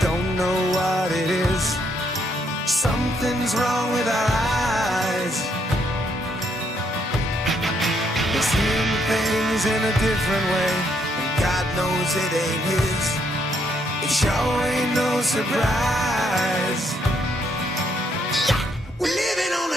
don't know what it is. Something's wrong with our eyes. We're seeing things in a different way, and God knows it ain't his. It sure ain't no surprise. Yeah! We're living on